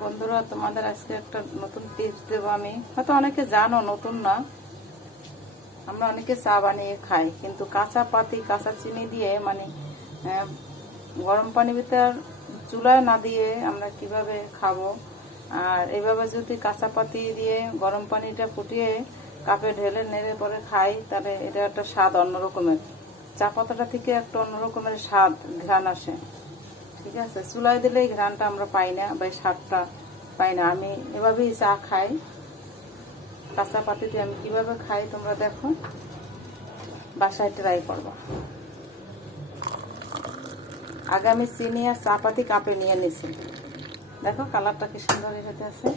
বন্ধুরা, তোমাদের আজকে একটা নতুন টিপস দেবো আমি। হয়তো অনেকে জানো, নতুন না। আমরা অনেকে চা বানিয়ে খাই, কিন্তু কাঁচা পাতি কাঁচা চিনি দিয়ে গরম পানি ভিতর চুলায় না দিয়ে আমরা কিভাবে খাবো। আর এইভাবে যদি কাঁচা পাতি দিয়ে গরম পানিটা ফুটিয়ে কাপে ঢেলে নেড়ে পরে খাই, তাহলে এটা একটা স্বাদ অন্যরকমের। চা পাতাটা থেকে একটা অন্যরকমের স্বাদ, ঘ্রাণ আসে। ঠিক আছে, চুলায় দিলে এই ঘ্রাণটা আমরা পাই না বা স্বাদটা পাই না। আমি এভাবেই চা খাই, কাঁচা পাতিতে আমি কিভাবে খাই তোমরা দেখো, বাসায় ট্রাই করবো। আগে আমি চিনি আর চা পাতি কাপে নিয়ে নিছি, দেখো কালারটা কি সুন্দর এসেছে আছে।